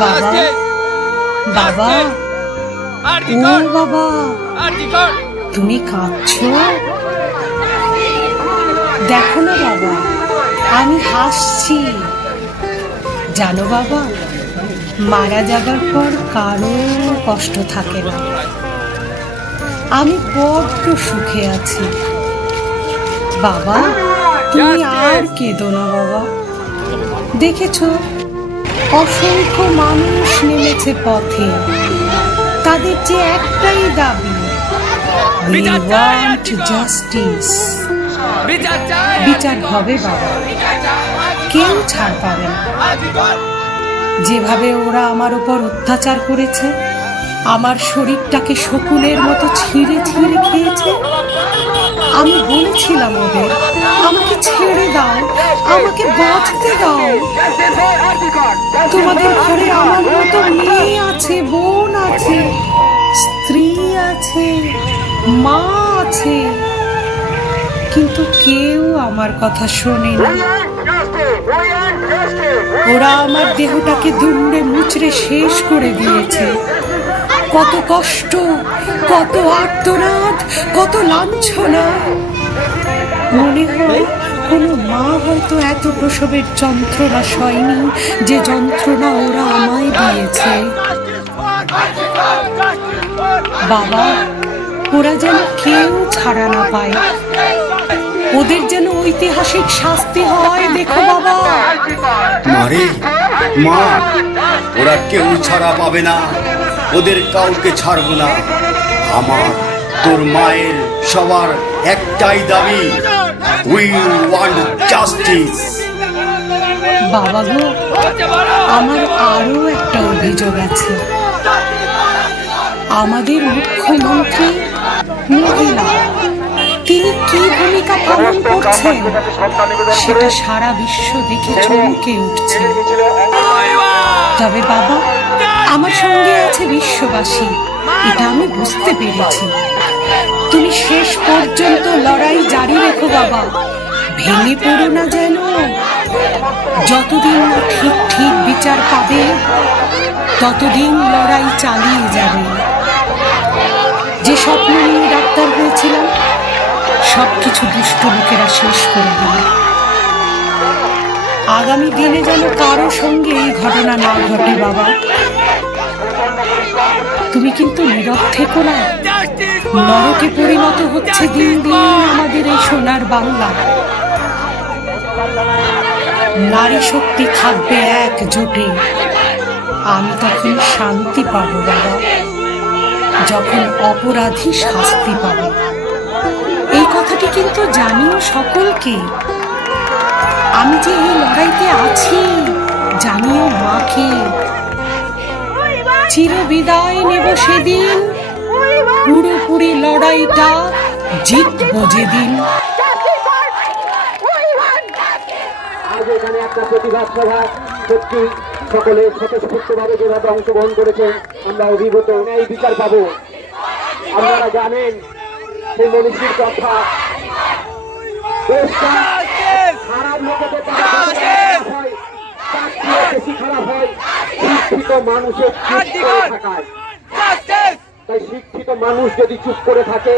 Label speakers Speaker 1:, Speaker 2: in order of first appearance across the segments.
Speaker 1: বাবা বাবা। ও বাবা। তুমি কাঁদছো? দেখো না বাবা আমি হাসছি। জানো বাবা মারা যাবার পর কারও কষ্ট থাকে না। আমি বড্ড সুখে আছি। বাবা তুমি আর কেঁদো না বাবা। দেখেছ অসংখ্য মানুষ নেমেছে পথে। তাদের যে একটাই দাবি justice.
Speaker 2: বিচার
Speaker 1: হবে বাবা। কেউ ছাড় পাবে না। যেভাবে ওরা আমার উপর অত্যাচার করেছে আমার শরীরটাকে শকুনের মতো ছিঁড়ে ছিঁড়ে খেয়েছে। আমি বলেছিলাম ওদের, আমাকে ছেড়ে দাও, আমাকে বাঁচতে দাও। তোমাদের ঘরে আমার মতো মেয়ে আছে, বোন আছে, স্ত্রী আছে, মা আছে। কিন্তু কেউ আমার কথা শোনেনি। ওরা আমার দেহটাকে দুমড়ে মুচড়ে শেষ করে দিয়েছে। কত কষ্ট, কত আর্তনাদ, কত লাঞ্ছনা। মনে হয় কোনো মা হয়তো এত প্রসবের যন্ত্রণা সয়নি, যে যন্ত্রণা ওরা আমায় দিয়েছে। বাবা, ওরা যেন কেউ ছাড়া না পায়। ওদের যেন ঐতিহাসিক শাস্তি হয়, দেখো বাবা।
Speaker 3: মারে মা, ওরা কেউ ছাড়া পাবে না। ওদের কাউকে ছাড়বো না। আমার, তোর মায়ের সবার একটাই দাবি উই ওয়ান্ট জাস্টিস
Speaker 1: বাবা গো, আমার আরও একটা অভিযোগ আছে। আমাদের মুখ্যমন্ত্রী মহিলা, তিনি কি ভূমিকা পালন করছেন? সেটা সারা বিশ্ব দেখে চমকে উঠছে। তবে বাবা, আমার সঙ্গে আছে বিশ্ববাসী, এটা আমি বুঝতে পেরেছি। তুমি শেষ পর্যন্ত লড়াই জারি রেখো, বাবা। ভেঙে পড়ো না যেন। যতদিন না ঠিক ঠিক বিচার পাবে, ততদিন লড়াই চালিয়ে যাবে। যে স্বপ্ন নিয়ে ডাক্তার হয়েছিলাম সব কিছু দুষ্ট লোকেরা শেষ করে দিল। আগামী দিনে যেন কারও সঙ্গে এই ঘটনা না ঘটে, বাবা। তুমি কিন্তু নীরব থেকো না। নরকে পরিণত হচ্ছে দিন দিন আমাদের এই সোনার বাংলা। নারী শক্তি থাকবে একজোটে আমি তখন শান্তি পাবো বাবা। যখন অপরাধী শাস্তি পাবে। এই কথাটি কিন্তু জানিও সকলকে। আমি যে এই লড়াইতে আছি, জানিও মাকে। চির বিদায় নেব সেদিন। পুরোপুরি লড়াইটা জিতবো যেদিন।
Speaker 4: আজ এখানে একটা প্রতিবাদ সভা। সত্যি সকলে স্বতঃস্ফূর্তভাবে যেভাবে অংশগ্রহণ করেছেন আমরা অভিভূত এই বিচার পাবো। আপনারা জানেন সেই মনীষীর কথা। খারাপ লোকেদের খারাপ হয় তার চেয়ে বেশি খারাপ হয়। মানুষের চুপ করে থাকায়। তাই শিক্ষিত মানুষ যদি চুপ করে থাকে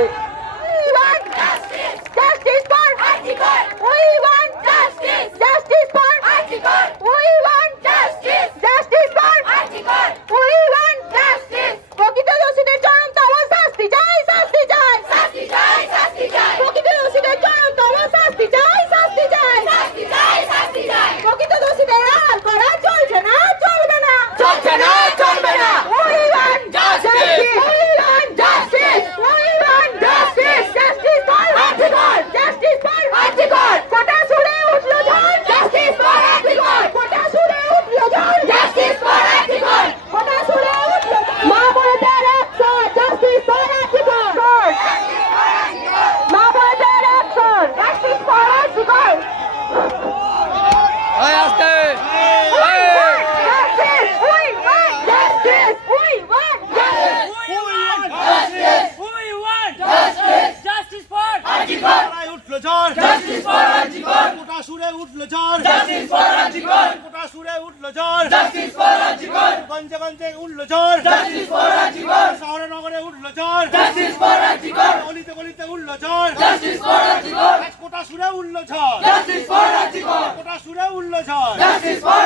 Speaker 5: ঝড়
Speaker 2: জাস্টিস ফর আরজিকর
Speaker 6: কোটা সুরে উঠল ঝড়
Speaker 2: জাস্টিস ফর আরজিকর
Speaker 6: কোটা সুরে উঠল ঝড়
Speaker 2: Justice for Rajikot!
Speaker 6: গঞ্জে গঞ্জে উঠল ঝড়
Speaker 2: জাস্টিস ফর Rajikot!
Speaker 6: শহরে নগরে উঠল ঝড়
Speaker 2: জাস্টিস ফর Rajikot!
Speaker 6: গলিতে গলিতে উঠল ঝড়
Speaker 2: জাস্টিস ফর Rajikot!
Speaker 6: কোটা সুরে উঠল ঝড়
Speaker 2: জাস্টিস ফর Rajikot!
Speaker 6: কোটা সুরে উঠল ঝড়
Speaker 2: জাস্টিস for